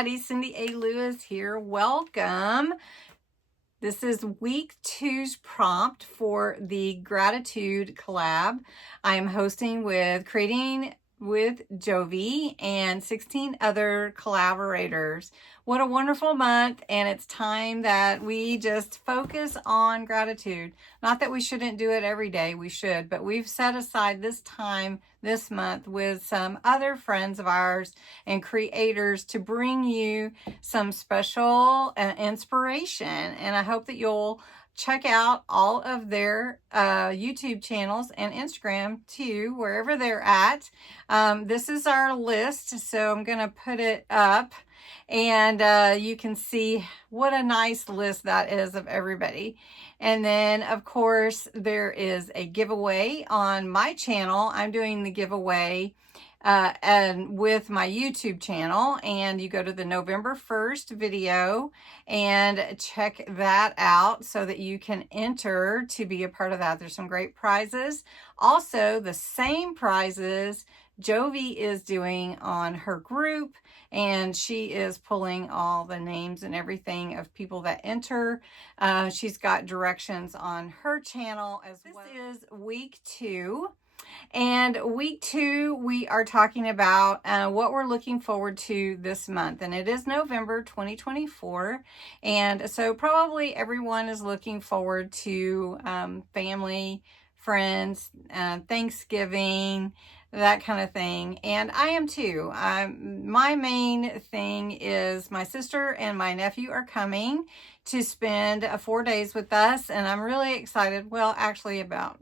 everybody. Cindy A. Lewis here. Welcome. This is week 2's prompt for the gratitude collab. I am hosting with Creating with Jovi and 16 other collaborators. What a wonderful month, and it's time that we just focus on gratitude. Not that we shouldn't do it every day, we should, but we've set aside this time this month with some other friends of ours and creators to bring you some special inspiration, and I hope that you'll check out all of their YouTube channels and Instagram too, wherever they're at. This is our list, so I'm going to put it up, and you can see what a nice list that is of everybody. And then, of course, there is a giveaway on my channel. I'm doing the giveaway and with my YouTube channel, and you go to the November 1st video and check that out so that you can enter to be a part of that. There's some great prizes. Also, the same prizes Jovi is doing on her group, and she is pulling all the names and everything of people that enter. She's got directions on her channel as well. This is week 2. And week 2, we are talking about what we're looking forward to this month. And it is November 2024. And so probably everyone is looking forward to family, friends, Thanksgiving, that kind of thing. And I am too. My main thing is my sister and my nephew are coming to spend 4 days with us. And I'm really excited. Well, actually about,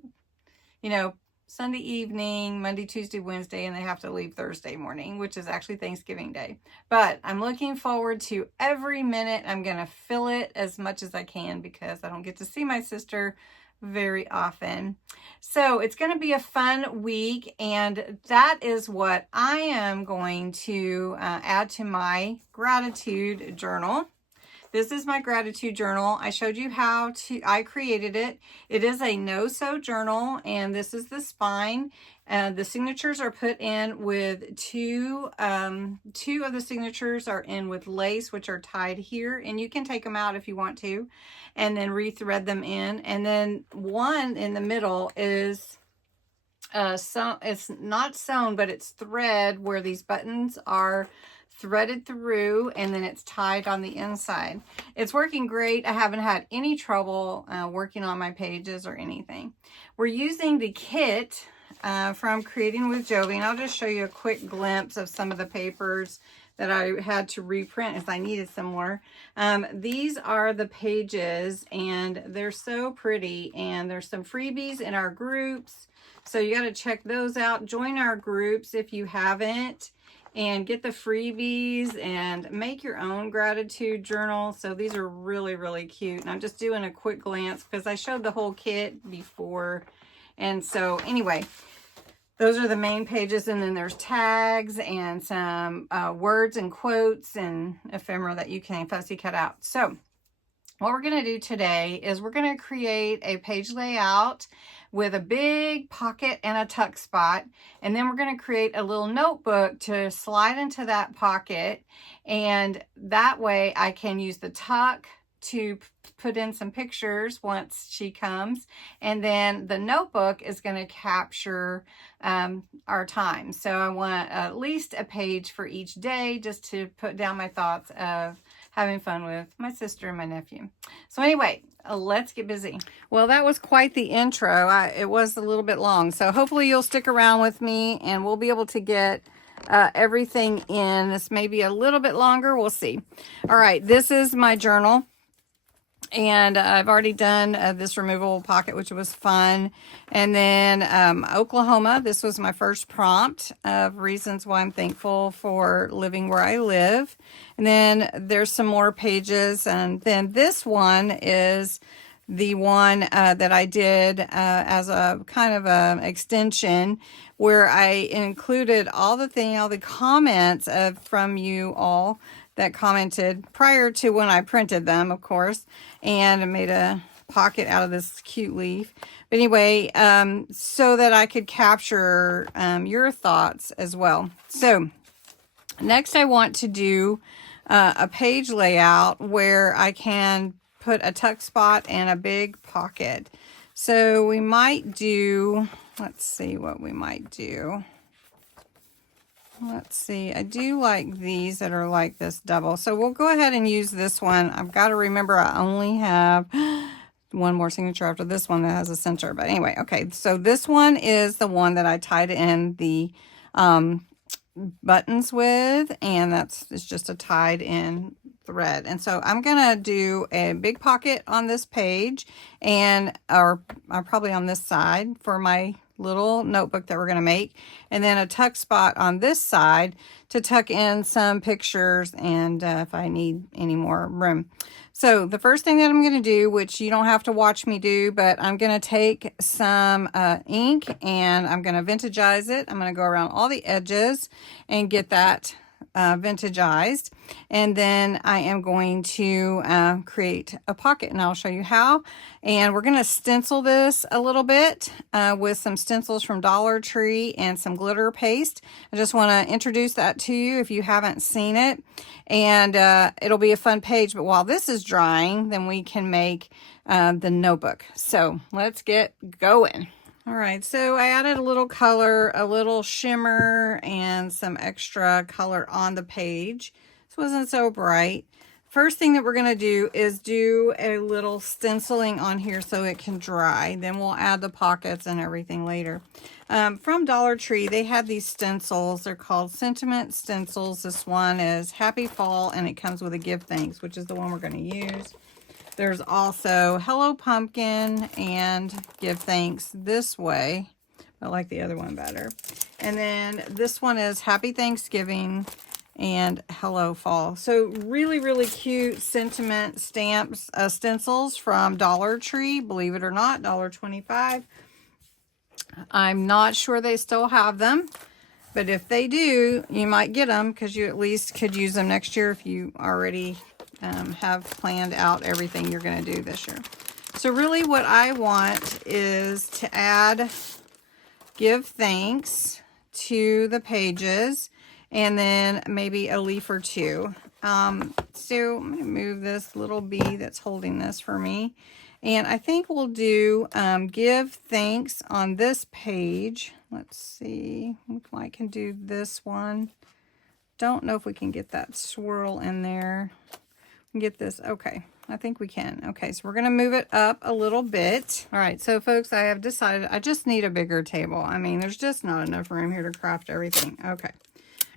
Sunday evening, Monday, Tuesday, Wednesday, and they have to leave Thursday morning, which is actually Thanksgiving Day. But I'm looking forward to every minute. I'm going to fill it as much as I can because I don't get to see my sister very often. So it's going to be a fun week, and that is what I am going to add to my gratitude journal. This is my gratitude journal. I showed you how I created it. It is a no-sew journal, and this is the spine. The signatures are put in with two of the signatures are in with lace, which are tied here, and you can take them out if you want to, and then re-thread them in. And then one in the middle is it's not sewn, but it's thread where these buttons are threaded through, and then it's tied on the inside. It's working great. I haven't had any trouble working on my pages or anything. We're using the kit from Creating with Jovi, and I'll just show you a quick glimpse of some of the papers that I had to reprint as I needed some more. These are the pages, and they're so pretty, and there's some freebies in our groups, so you got to check those out. Join our groups if you haven't, and get the freebies and make your own gratitude journal. So these are really, really cute. And I'm just doing a quick glance because I showed the whole kit before. And so anyway, those are the main pages. And then there's tags and some words and quotes and ephemera that you can fussy cut out. So what we're going to do today is we're going to create a page layout with a big pocket and a tuck spot. And then we're going to create a little notebook to slide into that pocket. And that way I can use the tuck to put in some pictures once she comes. And then the notebook is going to capture our time. So I want at least a page for each day just to put down my thoughts of having fun with my sister and my nephew. So anyway, let's get busy. Well, that was quite the intro. It was a little bit long, so hopefully you'll stick around with me and we'll be able to get everything in. This may be a little bit longer. We'll see. All right, this is my journal. And I've already done this removable pocket, which was fun. And then Oklahoma, this was my first prompt of reasons why I'm thankful for living where I live. And then there's some more pages. And then this one is the one that I did as a kind of a extension where I included all the comments from you all that commented prior to when I printed them, of course, and I made a pocket out of this cute leaf. But anyway, so that I could capture your thoughts as well. So next I want to do a page layout where I can put a tuck spot and a big pocket. So we might do, let's see what we might do. Let's see, I do like these that are like this double. So we'll go ahead and use this one. I've got to remember I only have one more signature after this one that has a center. But anyway, okay, so this one is the one that I tied in the buttons with, and it's just a tied in thread. And so I'm gonna do a big pocket on this page, and or probably on this side for my little notebook that we're gonna make, and then a tuck spot on this side to tuck in some pictures and if I need any more room. So the first thing that I'm going to do, which you don't have to watch me do, but I'm going to take some ink and I'm going to vintagize it. I'm going to go around all the edges and get that vintageized. And then I am going to create a pocket, and I'll show you how. And we're going to stencil this a little bit with some stencils from Dollar Tree and some glitter paste. I just want to introduce that to you if you haven't seen it. And it'll be a fun page. But while this is drying, then we can make the notebook. So let's get going. All right, so I added a little color, a little shimmer, and some extra color on the page. This wasn't so bright. First thing that we're going to do is do a little stenciling on here so it can dry. Then we'll add the pockets and everything later. From Dollar Tree, they had these stencils. They're called Sentiment Stencils. This one is Happy Fall, and it comes with a Give Thanks, which is the one we're going to use. There's also Hello Pumpkin and Give Thanks this way. I like the other one better. And then this one is Happy Thanksgiving and Hello Fall. So really, really cute sentiment stamps, stencils from Dollar Tree. Believe it or not, $1.25. I'm not sure they still have them, but if they do, you might get them because you at least could use them next year if you already have planned out everything you're going to do this year. So really what I want is to add Give Thanks to the pages and then maybe a leaf or two. So I'm going to move this little bee that's holding this for me. And I think we'll do Give Thanks on this page. Let's see, I can do this one. Don't know if we can get that swirl in there. Get this. Okay, I think we can. Okay, so we're going to move it up a little bit. All right, so folks, I have decided I just need a bigger table. I mean, there's just not enough room here to craft everything. Okay.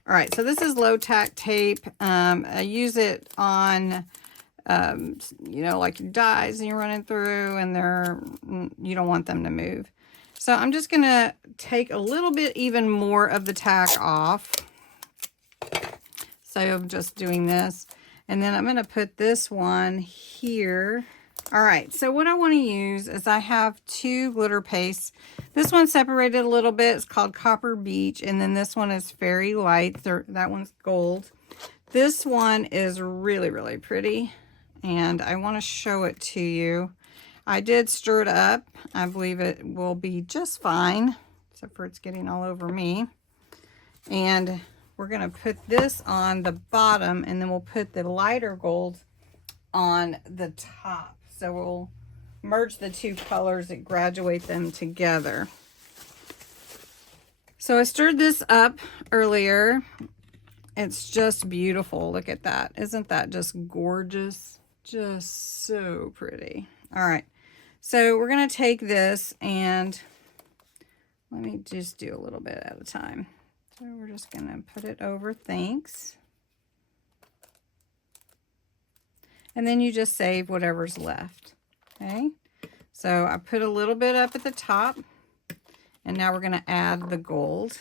All right, so this is low tack tape. I use it on, you know, like dies and you're running through and you don't want them to move. So I'm just going to take a little bit even more of the tack off. So I'm just doing this. And then I'm going to put this one here. All right, so what I want to use is I have two glitter pastes. This one's separated a little bit. It's called Copper Beach. And then this one is Fairy Light. That one's gold. This one is really, really pretty. And I want to show it to you. I did stir it up. I believe it will be just fine. Except for it's getting all over me. And we're going to put this on the bottom, and then we'll put the lighter gold on the top. So we'll merge the two colors and graduate them together. So I stirred this up earlier. It's just beautiful. Look at that. Isn't that just gorgeous? Just so pretty. All right. So we're going to take this and let me just do a little bit at a time. So we're just going to put it over Thanks. And then you just save whatever's left. Okay. So I put a little bit up at the top. And now we're going to add the gold.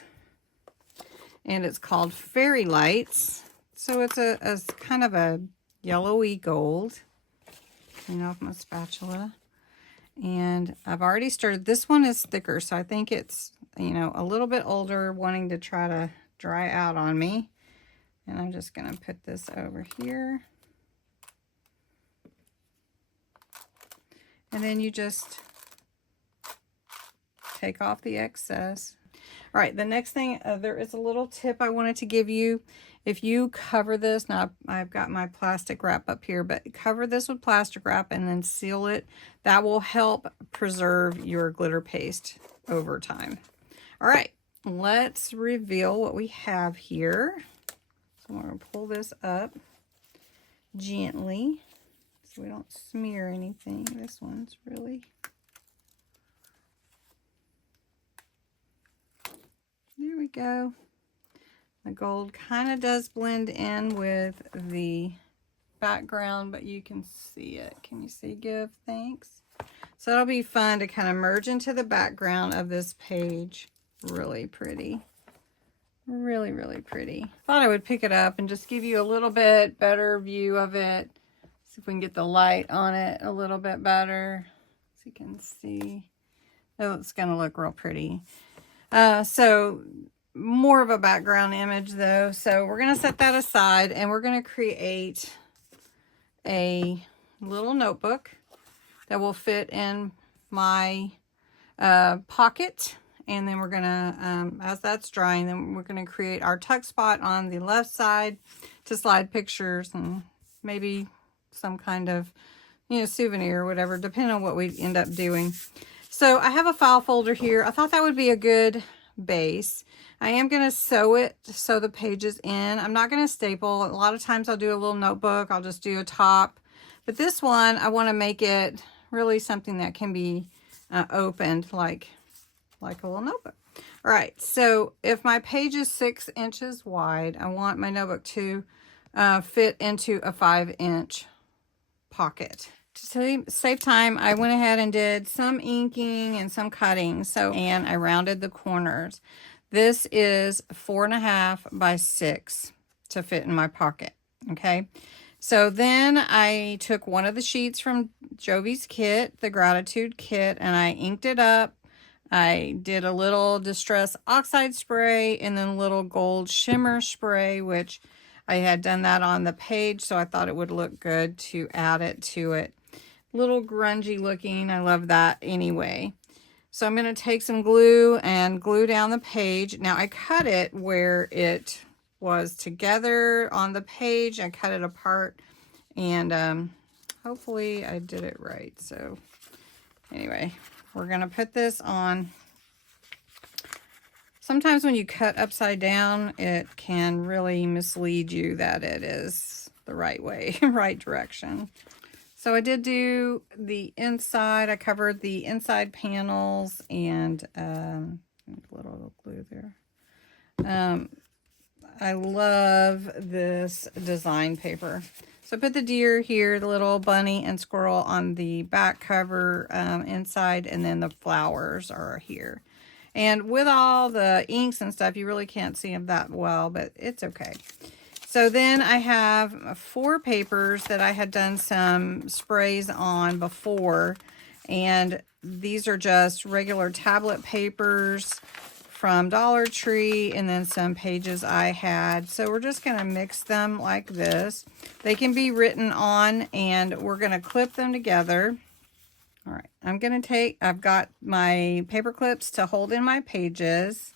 And it's called Fairy Lights. So it's a kind of a yellowy gold. Clean off my spatula. And I've already stirred. This one is thicker, so I think it's, you know, a little bit older, wanting to try to dry out on me. And I'm just going to put this over here. And then you just take off the excess. All right, the next thing, there is a little tip I wanted to give you. If you cover this, now I've got my plastic wrap up here, but cover this with plastic wrap and then seal it. That will help preserve your glitter paste over time. All right, let's reveal what we have here. So I'm going to pull this up gently so we don't smear anything. This one's really... There we go. The gold kind of does blend in with the background, but you can see it. Can you see give? Thanks. So it'll be fun to kind of merge into the background of this page. Really pretty. Really, really pretty. Thought I would pick it up and just give you a little bit better view of it. See if we can get the light on it a little bit better. So you can see. Oh, it's going to look real pretty. So more of a background image though. So we're going to set that aside and we're going to create a little notebook that will fit in my pocket. And then we're going to, as that's drying, then we're going to create our tuck spot on the left side to slide pictures and maybe some kind of, souvenir or whatever, depending on what we end up doing. So I have a file folder here. I thought that would be a good base. I am going to sew the pages in. I'm not going to staple. A lot of times I'll do a little notebook. I'll just do a top. But this one, I want to make it really something that can be opened like a little notebook. All right, so if my page is 6 inches wide, I want my notebook to fit into a 5-inch pocket. To save time, I went ahead and did some inking and some cutting. And I rounded the corners. This is 4.5 by 6 to fit in my pocket. Okay. So then I took one of the sheets from Jovi's kit, the Gratitude kit, and I inked it up. I did a little Distress Oxide spray and then a little gold shimmer spray, which I had done that on the page, so I thought it would look good to add it to it. Little grungy looking. I love that anyway. So I'm going to take some glue and glue down the page. Now I cut it where it was together on the page. I cut it apart and hopefully I did it right. So anyway, we're going to put this on. Sometimes when you cut upside down, it can really mislead you that it is the right way, right direction. So I did do the inside. I covered the inside panels and a little glue there. I love this design paper. So I put the deer here, the little bunny and squirrel on the back cover inside, and then the flowers are here. And with all the inks and stuff, you really can't see them that well, but it's okay. So then I have 4 papers that I had done some sprays on before. And these are just regular tablet papers from Dollar Tree and then some pages I had. So we're just going to mix them like this. They can be written on and we're going to clip them together. All right, I've got my paper clips to hold in my pages.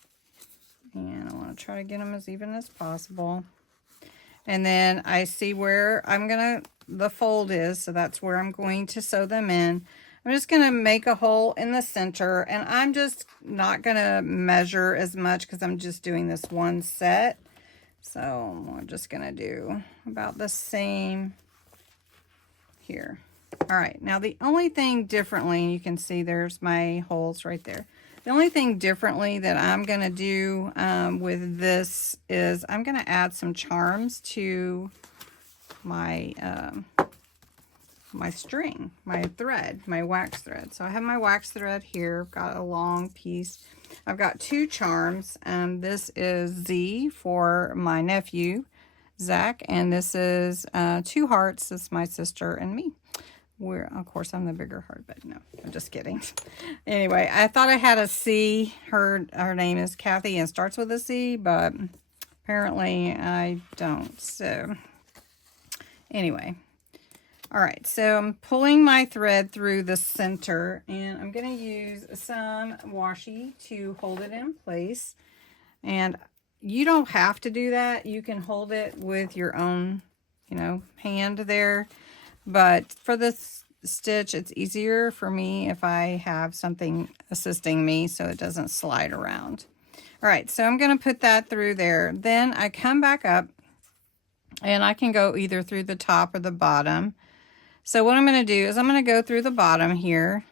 And I want to try to get them as even as possible. And then I see where the fold is, so that's where I'm going to sew them in. I'm just going to make a hole in the center, and I'm just not going to measure as much because I'm just doing this one set. So I'm just going to do about the same here. All right, now the only thing differently, you can see there's my holes right there. The only thing differently that I'm going to do with this is I'm going to add some charms to my my string, my thread, my wax thread. So I have my wax thread here. I've got a long piece. I've got 2 charms. This is Z for my nephew, Zach, and this is 2 hearts. This is my sister and me. Of course, I'm the bigger heart, but no, I'm just kidding. Anyway, I thought I had a C. Her name is Kathy and starts with a C, but apparently I don't. So anyway, All right, so I'm pulling my thread through the center, and I'm going to use some washi to hold it in place. And you don't have to do that. You can hold it with your own, you know, hand there. But for this stitch, it's easier for me if I have something assisting me so it doesn't slide around. All right, so I'm going to put that through there. Then I come back up, and I can go either through the top or the bottom. So what I'm going to do is I'm going to go through the bottom here,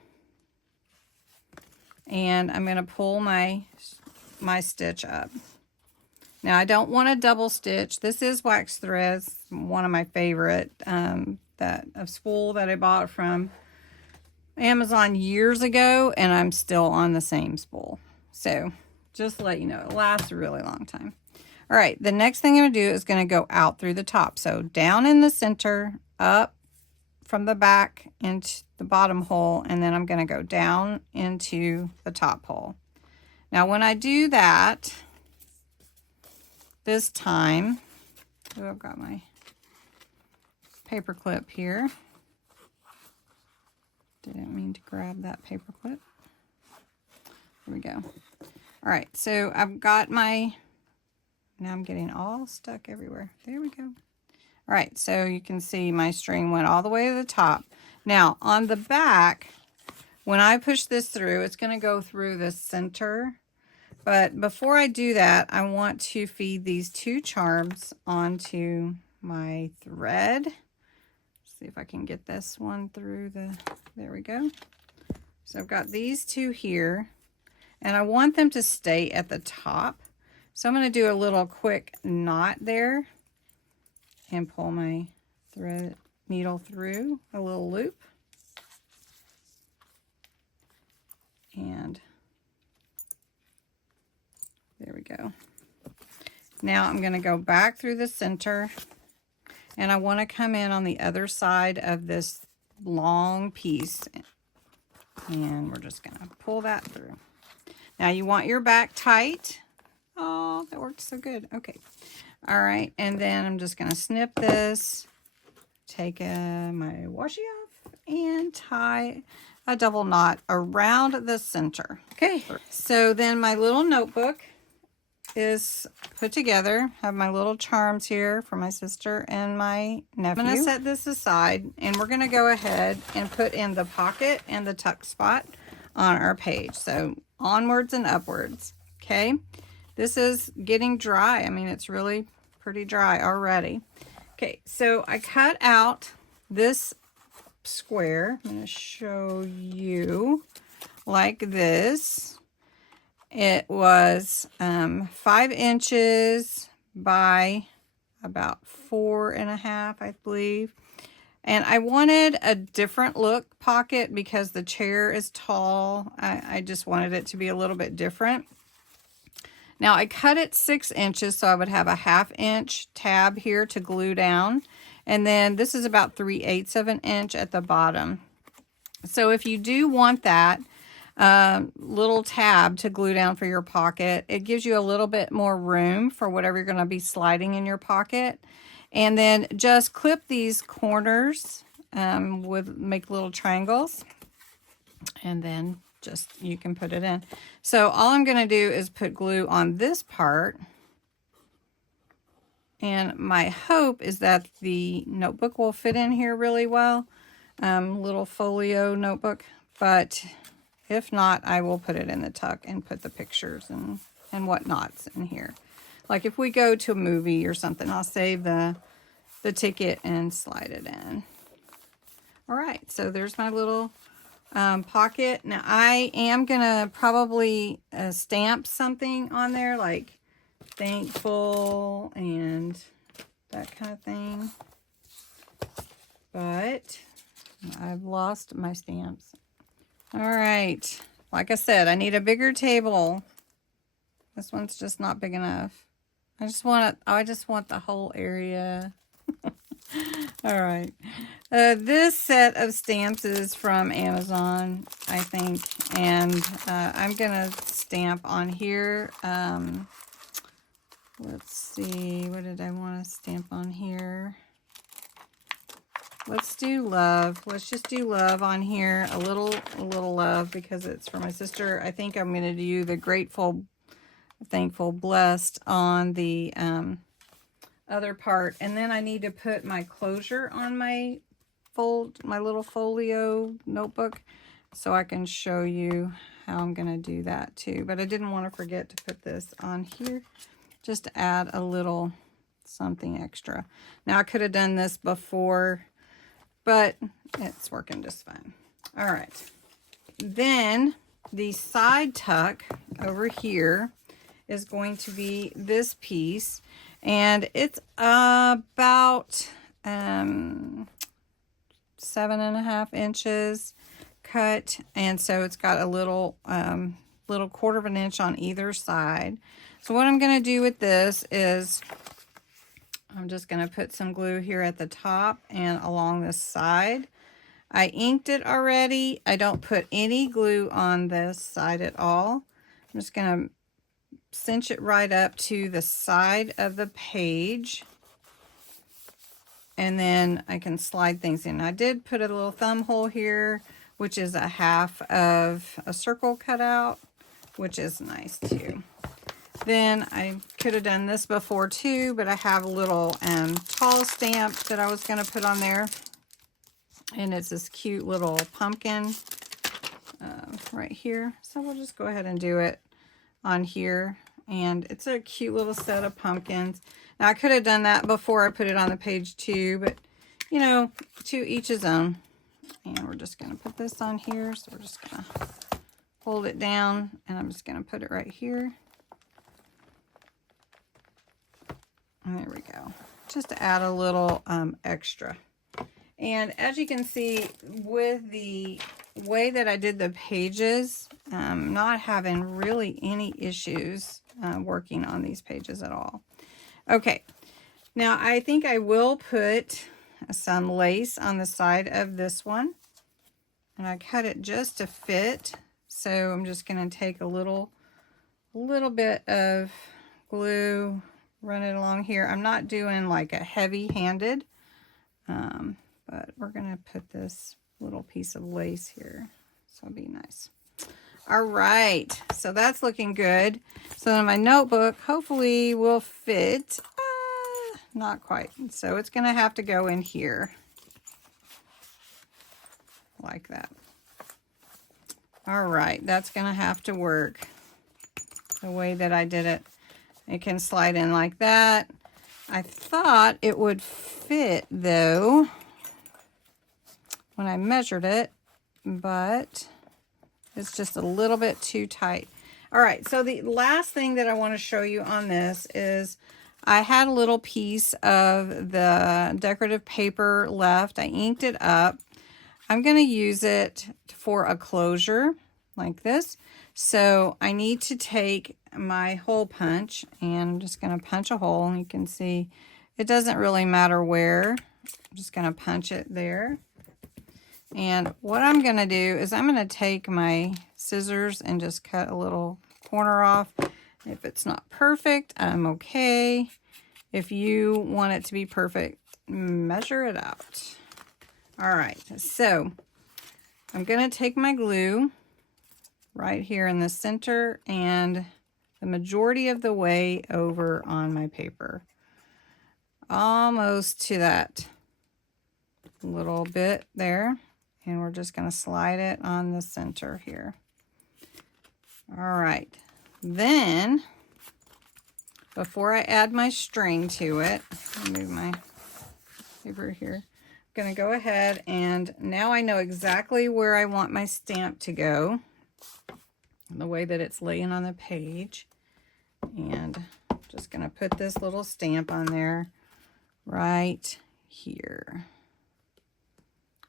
and I'm going to pull my stitch up. Now I don't want a double stitch. This is wax threads, one of my favorite that of spool that I bought from Amazon years ago, and I'm still on the same spool. So just to let you know, it lasts a really long time. All right, the next thing I'm going to do is going to go out through the top. So down in the center, up from the back into the bottom hole, and then I'm going to go down into the top hole. Now when I do that, this time, oh, I've got my paper clip here. Didn't mean to grab that paper clip. Here we go. All right, so I've got my, now I'm getting all stuck everywhere. There we go. All right, so you can see my string went all the way to the top. Now on the back, when I push this through, it's going to go through the center. But before I do that, I want to feed these two charms onto my thread. See if I can get this one through the, there we go. So I've got these two here, and I want them to stay at the top. So I'm going to do a little quick knot there and pull my thread needle through a little loop. And there we go. Now I'm going to go back through the center, and I want to come in on the other side of this long piece, and we're just going to pull that through. Now you want your back tight. Oh, that worked so good. Okay. All right, and then I'm just going to snip this, take my washi off, and tie a double knot around the center. Okay, so then my little notebook is put together. I have my little charms here for my sister and my nephew. I'm going to set this aside, and we're going to go ahead and put in the pocket and the tuck spot on our page. So onwards and upwards. Okay, this is getting dry. I mean, it's really pretty dry already. Okay, so I cut out this square. I'm going to show you like this. It was 5 inches by about 4.5, I believe. And I wanted a different look pocket because the chair is tall. I just wanted it to be a little bit different. Now I cut it 6 inches, so I would have a 1/2 inch tab here to glue down. And then this is about 3/8 of an inch at the bottom. So if you do want that little tab to glue down for your pocket, it gives you a little bit more room for whatever you're going to be sliding in your pocket. And then just clip these corners make little triangles, and then just you can put it in. So all I'm going to do is put glue on this part, and my hope is that the notebook will fit in here really well. Little folio notebook, but if not, I will put it in the tuck and put the pictures and whatnots in here. Like if we go to a movie or something, I'll save the ticket and slide it in. All right, so there's my little pocket. Now I am gonna probably stamp something on there, like thankful and that kind of thing, but I've lost my stamps. All right, like I said, I need a bigger table. This one's just not big enough. I just want the whole area. All right. This set of stamps is from Amazon, I think. And I'm going to stamp on here. Let's see. What did I want to stamp on here? let's do love. Let's just do love on here. A little love because it's for my sister. I think I'm going to do the grateful, thankful, blessed on the other part. And then I need to put my closure on my little folio notebook so I can show you how I'm going to do that too. But I didn't want to forget to put this on here just to add a little something extra. Now I could have done this before, but it's working just fine. All right. Then the side tuck over here is going to be this piece, and it's about 7.5 inches cut, and so it's got a little little 1/4 of an inch on either side. So what I'm going to do with this is I'm just going to put some glue here at the top and along this side. I inked it already. I don't put any glue on this side at all. I'm just going to cinch it right up to the side of the page. And then I can slide things in. I did put a little thumb hole here, which is 1/2 of a circle cut out, which is nice too. Then I could have done this before too, but I have a little tall stamp that I was going to put on there. And it's this cute little pumpkin right here. So we'll just go ahead and do it on here. And it's a cute little set of pumpkins. Now I could have done that before I put it on the page too, but you know, to each his own. And we're just going to put this on here. So we're just going to hold it down, and I'm just going to put it right here. And there we go. Just to add a little extra. And as you can see, with the way that I did the pages, I'm not having really any issues working on these pages at all. Okay, now I think I will put some lace on the side of this one. And I cut it just to fit. So I'm just going to take a little bit of glue, run it along here. I'm not doing like a heavy-handed, but we're going to put this little piece of lace here. So it'll be nice. All right, so that's looking good. So then my notebook hopefully will fit. Not quite. So it's going to have to go in here. Like that. All right, that's going to have to work the way that I did it. It can slide in like that. I thought it would fit though when I measured it, but it's just a little bit too tight. All right, so the last thing that I want to show you on this is I had a little piece of the decorative paper left. I inked it up. I'm going to use it for a closure like this. So I need to take my hole punch, and I'm just going to punch a hole. You can see it doesn't really matter where. I'm just going to punch it there. And what I'm going to do is I'm going to take my scissors and just cut a little corner off. If it's not perfect, I'm okay. If you want it to be perfect, measure it out. All right, so I'm going to take my glue right here in the center and the majority of the way over on my paper. Almost to that little bit there. And we're just going to slide it on the center here. All right, then before I add my string to it, I'll move my paper here. I'm going to go ahead, and now I know exactly where I want my stamp to go, the way that it's laying on the page. And I'm just going to put this little stamp on there right here.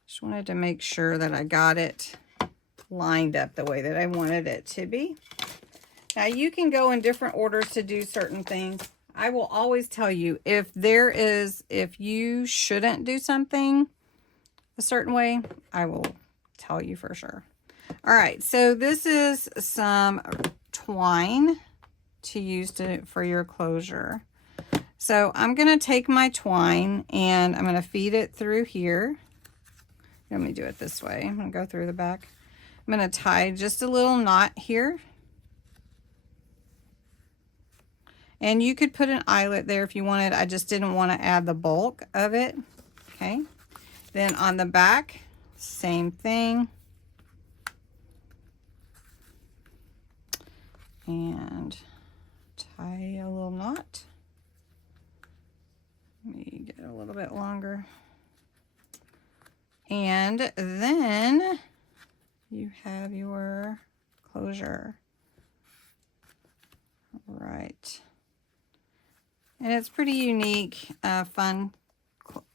Just wanted to make sure that I got it lined up the way that I wanted it to be. Now you can go in different orders to do certain things. I will always tell you if you shouldn't do something a certain way, I will tell you for sure. All right, so this is some twine to use for your closure. So I'm going to take my twine and I'm going to feed it through here. Let me do it this way. I'm going to go through the back. I'm going to tie just a little knot here. And you could put an eyelet there if you wanted. I just didn't want to add the bulk of it. Okay. Then on the back, same thing. And tie a little knot. Let me get a little bit longer. And then you have your closure. All right. And it's pretty unique, fun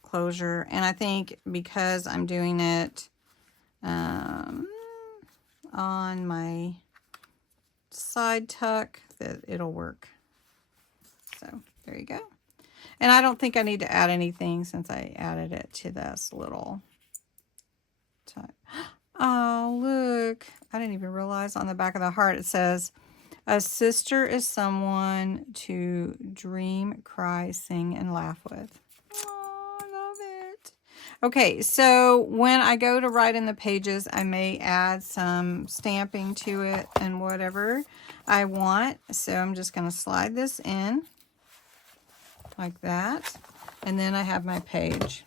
closure. And I think because I'm doing it on my side tuck, that it'll work. So there you go. And I don't think I need to add anything since I added it to this little tuck. Oh, look. I didn't even realize on the back of the heart it says, a sister is someone to dream, cry, sing, and laugh with. Oh, I love it. Okay, so when I go to write in the pages, I may add some stamping to it and whatever I want. So I'm just going to slide this in like that. And then I have my page.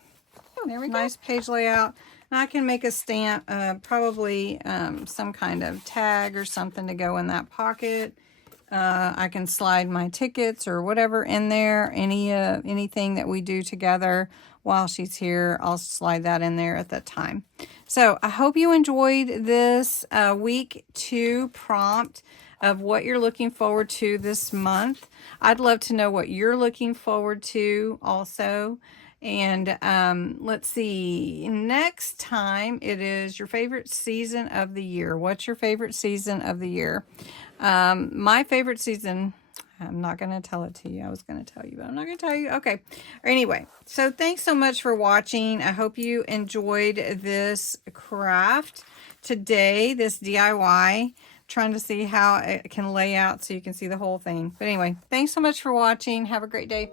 Oh, there we go. Nice page layout. And I can make a stamp, probably some kind of tag or something to go in that pocket. I can slide my tickets or whatever in there. Anything that we do together while she's here, I'll slide that in there at that time. So I hope you enjoyed this week 2 prompt of what you're looking forward to this month. I'd love to know what you're looking forward to also. And let's see, next time it is your favorite season of the year. What's your favorite season of the year? My favorite season, I'm not going to tell it to you. I was going to tell you, but I'm not going to tell you. Okay. Anyway, so thanks so much for watching. I hope you enjoyed this craft today, this DIY. Trying to see how it can lay out so you can see the whole thing. But anyway, thanks so much for watching. Have a great day.